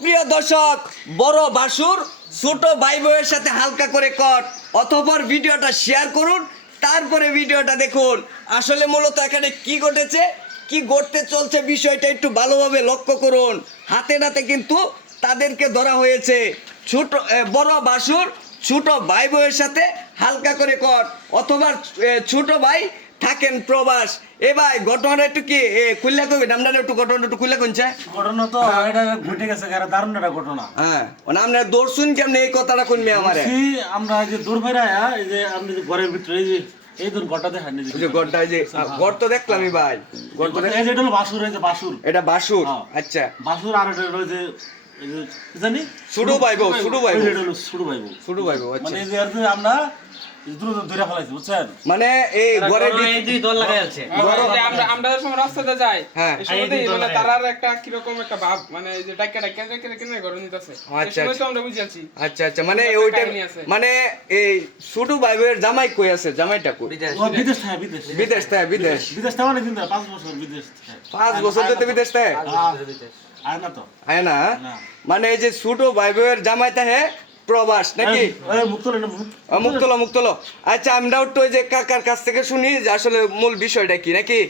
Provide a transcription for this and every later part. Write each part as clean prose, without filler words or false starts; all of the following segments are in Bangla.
সুপ্রিয় দর্শক, বড় বাসুর ছোট ভাই বউয়ের সাথে হালকা করে কট অথবা ভিডিওটা শেয়ার করুন, তারপরে ভিডিওটা দেখুন। আসলে মূলত এখানে কি ঘটেছে, কি ঘটতে চলছে বিষয়টা একটু ভালোভাবে লক্ষ্য করুন। হাতে নাতে কিন্তু তাদেরকে ধরা হয়েছে। বড় বাসুর ছোট ভাই বউয়ের সাথে হালকা করে কট অথবা ছোট ভাই থাকেন প্রবাস। এ ভাই ঘটনাটা একটু কি খুললে কবি নামটা একটু ঘটনাটা একটু খুললে কোনছে ঘটনা তো এটা ঘটে গেছে, দারুণ একটা ঘটনা। হ্যাঁ, আমরা দর্শুন কেমন এই কথাটা কইবে আমারে। আমরা যে দূর বাইরে এই যে আপনি যে ঘরের ভিতরে এই দূর ঘরটা দেখেন, এই যে ঘরটা, এই যে ঘর তো দেখলামই ভাই, ঘর তো এই যে এটা হলো বাসুর, এই যে বাসুর, এটা বাসুর। আচ্ছা, বাসুর। আর এটা হলো যে এই যে কি জানি ছোট ভাই বউ, ছোট ভাই বউ, এটা হলো ছোট ভাই বউ, ছোট ভাই বউ। আচ্ছা, মানে এই যে আর যে আমরা দ্রুত ধরে ফেলাইছি, বুঝছেন? মানে এই ঘরের এই দুই দল লাগাই আছে। আমরা সময় রাস্তাতে যাই, হ্যাঁ, এই সময়তেই মানে তারার একটা কিরকম একটা ভাব, মানে এই যে ডাক্কা ঘরে নিতেছে, এই সময় তো আমরা বুঝে আছি। আচ্ছা আচ্ছা, মানে ওইটা মানে এই ছোট ভাই বউয়ের জামাই কই আছে? জামাইটা কই? ও বিদেশ থাকে, বিদেশ বিদেশ থেকে। বিদেশ বিদেশ থেকে অনেক দিন ধরে 5 বছর বিদেশ থাকে। 5 বছর ধরে বিদেশ থেকে আর না তো আয় না। না। মানে এই যে ছোট ভাই বউয়ের জামাই থাকে প্রবাস নাকি? এই মুক্তলে না মুক্তল। আচ্ছা, আমরা একটু ওই যে কাকার কাছ থেকে শুনি যে আসলে মূল বিষয়টা কি নাকি।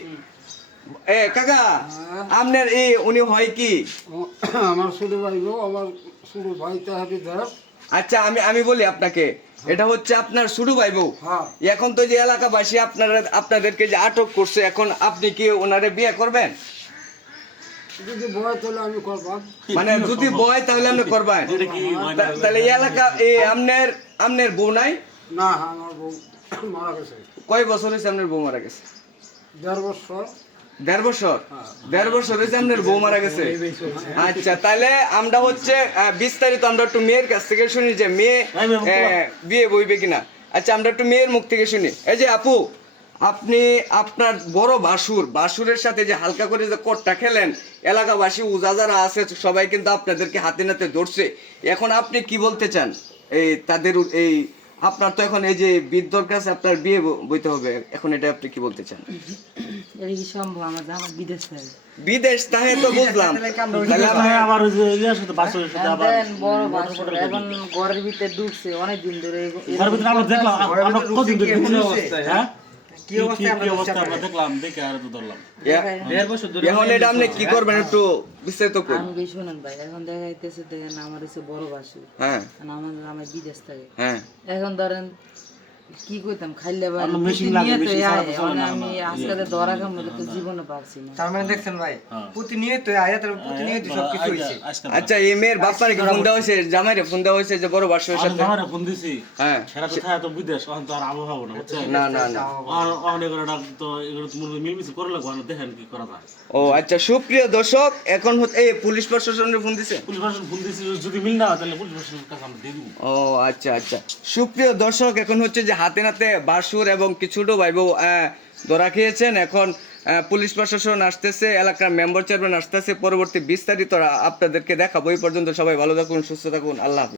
কাকা, আপনার উনি হয় কি? আমার ছোট ভাই গো, আমার ছোট ভাই তাহারি দাস। আচ্ছা, আমি বলি আপনাকে, এটা হচ্ছে আপনার ছোট ভাই বউ। হ্যাঁ। এখন তো যে এলাকাবাসী আপনাদেরকে যে আটক করছে, এখন আপনি কি ওনারে বিয়ে করবেন? যদি বয় তাহলে আমি করবাম। মানে যদি বয় তাহলে আপনি করবেন? এটা কি তাহলে এই এলাকা আপনার বউ নাই? না, আমার বউ মারা গেছে কয় বছর হয়েছে আপনার বউ মারা গেছে? 1.5 বছর। 1.5 বছর? 1.5 বছর হয়েছে আপনার বউ মারা গেছে। আচ্ছা, তাহলে আমরা হচ্ছে বিস্তারিত আমরা একটু মেয়ের কাছ থেকে শুনি যে মেয়ে বিয়ে বইবে কিনা। আচ্ছা, আমরা একটু মেয়ের মুখ থেকে শুনি। এই যে আপু, আপনি আপনার বড় বাসুরের সাথে যে হালকা করে যে কোটটা খেলেন, এলাকাবাসী উজা যারা আছে সবাই কিন্তু আপনাদেরকে হাতে নাতে ধরছে। এখন আপনি কি বলতে চান? এই তাদের আপনার তো এখন এই যে বৃদ্ধর কাছে আপনার বিয়ে বইতে হবে, এখন এটা আপনি কি বলতে চান? এটা কি সম্ভব? আমার বিদেশ থেকে বিদেশ তাহে তো বুঝলাম, তাহলে আবার ওই যে ইয়ার সাথে বাসুরের সাথে আবার বড় বাসুর এখন ঘরের ভিতরে ঢুকছে অনেকদিন ধরে। ঘরের ভিতরে আমরা দেখলাম, আমরা কতদিন ধরে কি দেখছি, অবস্থা? হ্যাঁ কি অবস্থা আমরা দেখলাম, দেখে আর তো ধরলাম। এখন এটা আপনি কি করবেন একটু বিস্তারিত করুন। আমি কি শোনেন ভাই, এখন দেখা যাইতেছে দেখেন আমার হচ্ছে বড় বাসুর, হ্যাঁ আমার বিদেশ থাকে। হ্যাঁ, এখন ধরেন কি কইতাম, খাইলে আমরা মেশিন লাগে, মেশিন ছাড়া তো চলে না। আমি আজকালে ধরা খাম তো জীবনে পারছি না। তার মানে দেখছেন ভাই, প্রতিনিয়ত আয়াতের প্রতিনিয়ত সবকিছু হইছে। আচ্ছা, এই মেয়ের বাপ্পারে কি ফোন দেওয়া হয়েছে? জামাইরে ফোন দেওয়া হয়েছে যে বড় বাসুরের আমি সাথে? আমারে ফোন দিছি, হ্যাঁ, সেটা তো থাকে তো বিদেশ, এখন তো আর আবহাওয়া না, বুঝছেন? না না না। আর অনেক তো এগুলো তো মিলমিশে করে লাগবে, আমরা দেখেন কি করা যায়। ও আচ্ছা, সুপ্রিয় দর্শক, এখন এই পুলিশ প্রশাসনের ফোন দিছে? পুলিশ প্রশাসন ফোন দিছি, যদি মিল না হয় তাহলে পুলিশ প্রশাসনের কাছে আমরা দিয়ে দিব। ও আচ্ছা আচ্ছা, সুপ্রিয় দর্শক, এখন হচ্ছে যে হাতে নাতে বাসুর এবং কিছু ছোট ভাই বউ ধরা খেয়েছেন। এখন পুলিশ প্রশাসন আসতেছে, এলাকার মেম্বার চেয়ারম্যান আসতেছে। পরবর্তী বিস্তারিত আপনাদেরকে দেখাবো। এই পর্যন্ত সবাই ভালো থাকুন, সুস্থ থাকুন, আল্লাহ হাফেজ।